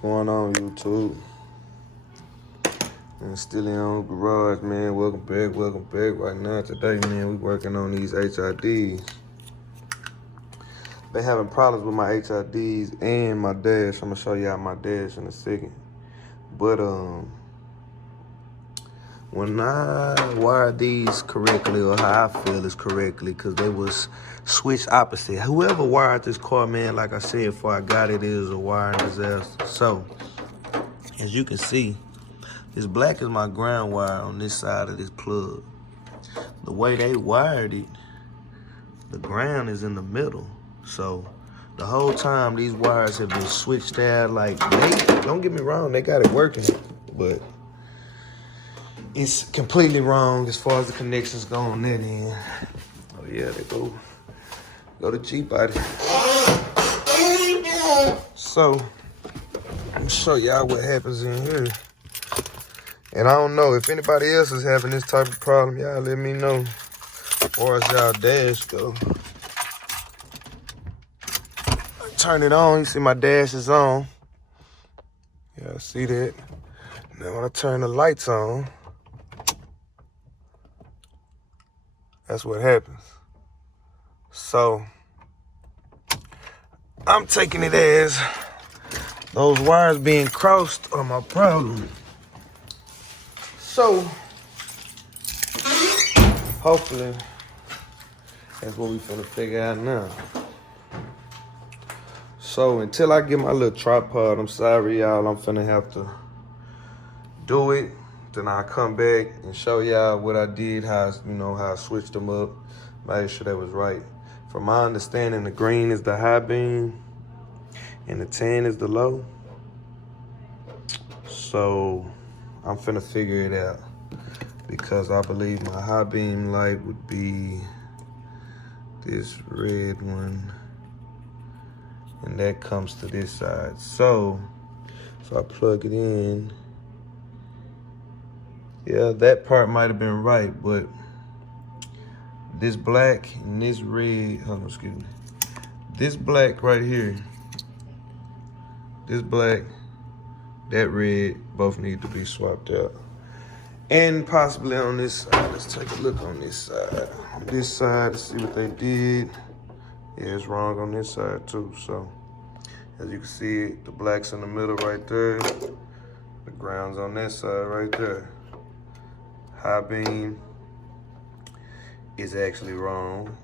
Going on YouTube? And still in on garage, man. Welcome back. Right now, today, man, we working on these HIDs. Been having problems with my HIDs and my dash. I'm gonna show y'all my dash in a second. But when I wired these correctly, or how I feel is correctly, because they was switched opposite. Whoever wired this car, man, like I said before I got it, is a wiring disaster. So, as you can see, this black is my ground wire on this side of this plug. The way they wired it, the ground is in the middle. So, the whole time these wires have been switched out. Like, don't get me wrong, they got it working, but it's completely wrong as far as the connections go on that end. Oh yeah, they go to G-body. So, let me show y'all what happens in here. And I don't know if anybody else is having this type of problem. Y'all let me know as far as y'all dash go. Turn it on, you see my dash is on. Y'all see that? Now when I turn the lights on, that's what happens. So, I'm taking it as those wires being crossed are my problem. So, hopefully, that's what we finna figure out now. So, until I get my little tripod, I'm sorry, y'all, I'm finna have to do it. Then I'll come back and show y'all what I did, how I switched them up, made sure that was right. From my understanding, the green is the high beam and the tan is the low. So I'm finna figure it out because I believe my high beam light would be this red one, and that comes to this side. So I plug it in. Yeah, that part might have been right, but this black and this red, this black right here, this black, that red, both need to be swapped out. And possibly on this side, let's take a look on this side. On this side, to see what they did. Yeah, it's wrong on this side too. So, as you can see, the black's in the middle right there. The ground's on that side right there. High beam is actually wrong,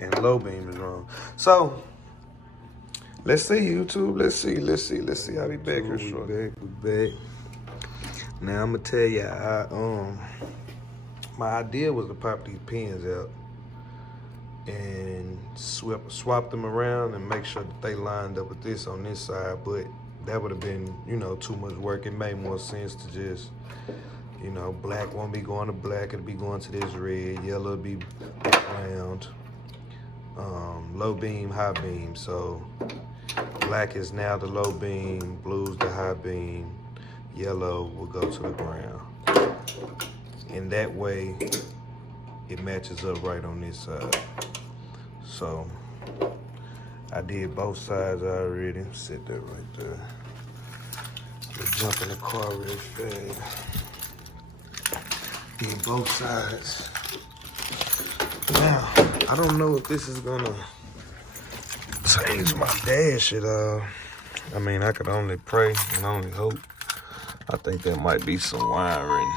and low beam is wrong. So, let's see, YouTube. Let's see. I'll be back here shortly. We back. Now I'm gonna tell you, my idea was to pop these pins out and swap them around and make sure that they lined up with this on this side, but that would have been, too much work. It made more sense to just, black won't be going to black, it'll be going to this red, yellow will be round, low beam, high beam. So black is now the low beam, blue's the high beam, yellow will go to the ground. And that way, it matches up right on this side. So, I did both sides already. Sit that right there. Let's jump in the car real fast. Did both sides. Now, I don't know if this is gonna change my dash at all. I mean, I could only pray and only hope. I think there might be some wiring.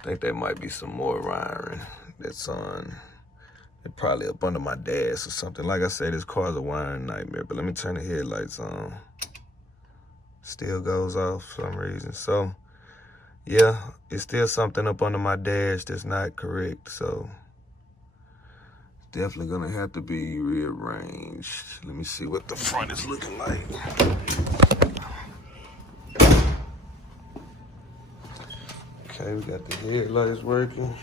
I think there might be some more wiring that's on. It's probably up under my dash or something. Like I said, this car's a wiring nightmare, but let me turn the headlights on. Still goes off for some reason. So, yeah, it's still something up under my dash that's not correct. So, definitely gonna have to be rearranged. Let me see what the front is looking like. Okay, we got the headlights working.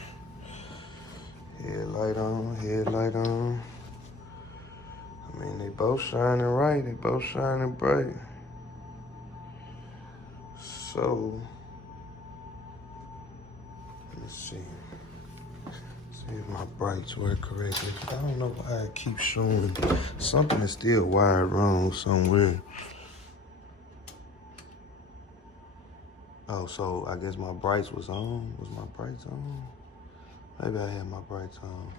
Headlight on. I mean, they both shining right, they both shining bright. So, let me see. See if my brights work correctly. I don't know why it keeps showing. Something is still wired wrong somewhere. Oh, so I guess my brights was on. Was my brights on? Maybe I had my brights on.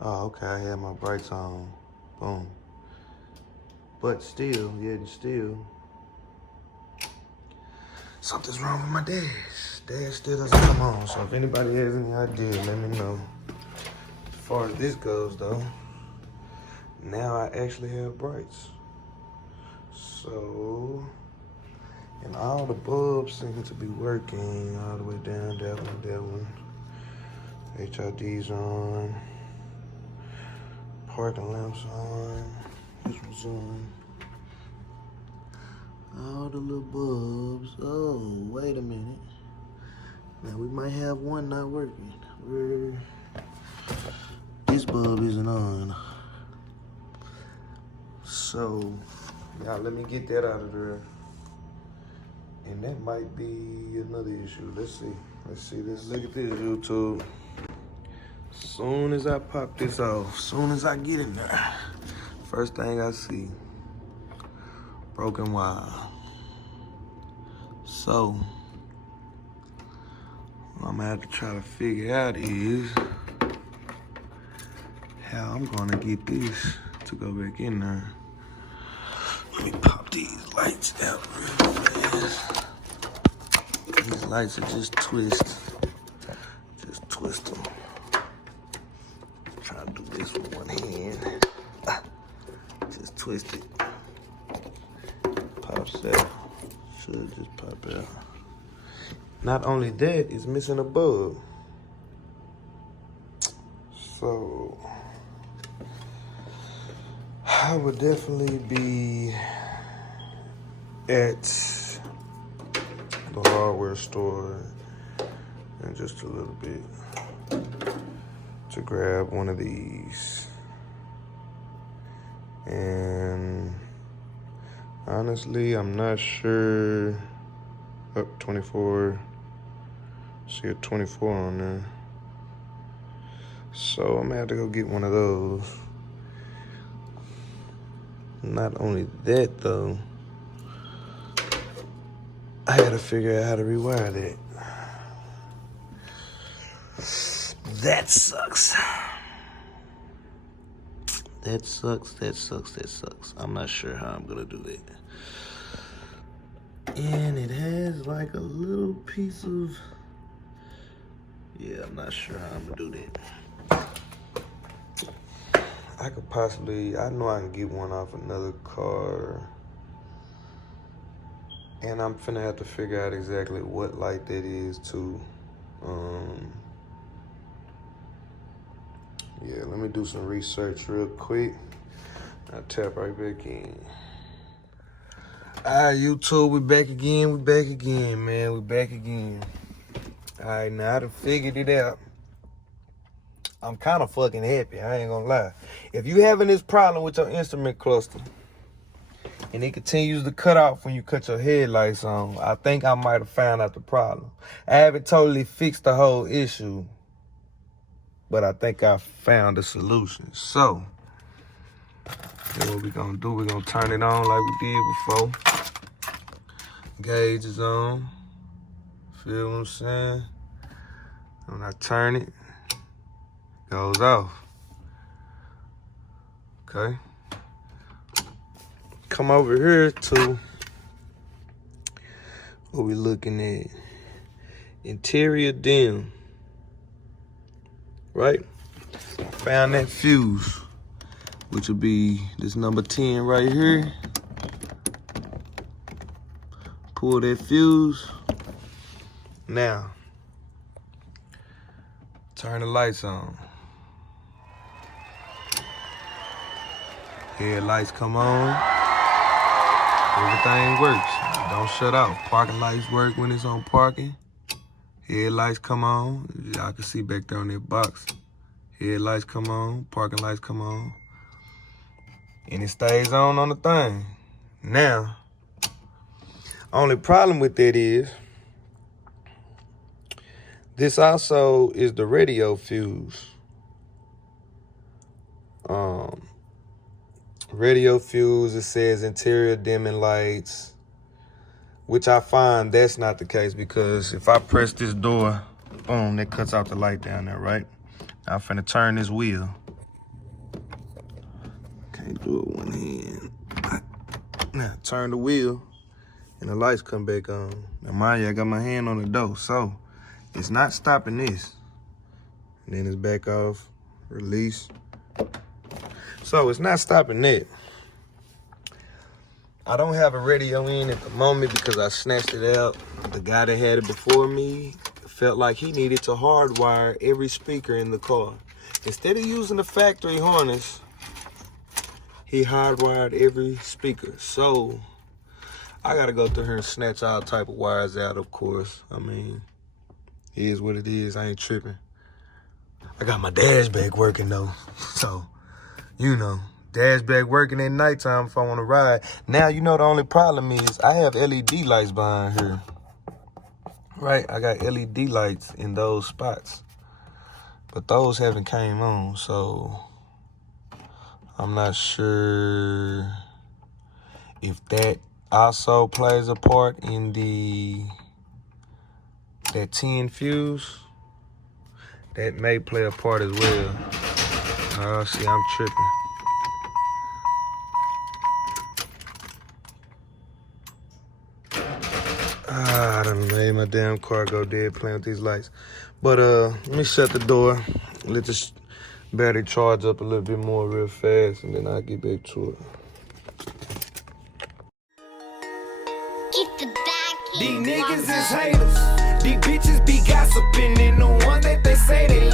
Oh, okay, I had my brights on. Boom. But still, yet still, something's wrong with my dash. Dash still doesn't come on. So if anybody has any idea, let me know. As far as this goes, though, now I actually have brights. So, and all the bulbs seem to be working all the way down, that one. HID's on. Parking lamps on. This one's on. All the little bulbs. Oh, wait a minute. Now we might have one not working. This bulb isn't on. So, y'all, let me get that out of there. And that might be another issue. Let's see. Let's look at this, YouTube. Soon as I pop this off, soon as I get in there, first thing I see, broken wire. So, what I'm gonna have to try to figure out is how I'm gonna get this to go back in there. Let me pop these lights out real fast. These lights are just twist. Just twist them. Try to do this with one hand. Just twist it. Pops out. Should just pop out. Not only that, it's missing a bulb. So I would definitely be at the hardware store in just a little bit to grab one of these. And honestly, I'm not sure. Up 24. See a 24 on there. So I'm gonna have to go get one of those. Not only that though, I gotta figure out how to rewire that. That sucks. That sucks. I'm not sure how I'm gonna do that. And it has like a little piece of, yeah, I'm not sure how I'm gonna do that. I could possibly, I know I can get one off another car. And I'm finna have to figure out exactly what light that is too. Yeah, let me do some research real quick. I'll tap right back in. All right, YouTube, we back again, man. We back again. All right, now I done figured it out. I'm kind of fucking happy, I ain't gonna lie. If you having this problem with your instrument cluster, and it continues to cut off when you cut your headlights on, I think I might have found out the problem. I haven't totally fixed the whole issue, but I think I found a solution. So, then what we gonna do, we gonna turn it on like we did before. Gauge is on. Feel what I'm saying? When I turn it, it goes off. Okay. Come over here to what we looking at. Interior dim. Right? I found that fuse, which will be this number 10 right here. Pull that fuse. Now, turn the lights on. Headlights come on. Everything works. Don't shut out. Parking lights work when it's on parking. Headlights come on. Y'all can see back there on that box. Headlights come on. Parking lights come on. And it stays on the thing. Now, only problem with that is, this also is the radio fuse. Radio fuse, it says interior dimming lights which I find that's not the case, because if I press this door, boom, that cuts out the light down there, right? Now I'm finna turn this wheel. Can't do it one hand. Now turn the wheel and the lights come back on. Now mind you, I got my hand on the door, so it's not stopping this. And then it's back off, release. So it's not stopping that. I don't have a radio in at the moment because I snatched it out. The guy that had it before me felt like he needed to hardwire every speaker in the car. Instead of using the factory harness, he hardwired every speaker. So I gotta go through here and snatch all type of wires out, of course. I mean, it is what it is, I ain't tripping. I got my dash bag working though. So, you know, dash bag working at nighttime if I wanna ride. Now, you know, the only problem is I have LED lights behind here. Right, I got LED lights in those spots. But those haven't came on, so I'm not sure if that also plays a part in that 10 fuse. That may play a part as well. Oh, see, I'm tripping. I done made my damn car go dead playing with these lights. But let me shut the door. Let this battery charge up a little bit more real fast, and then I'll get back to it. These niggas is haters. These bitches be gossiping, and the one that they say they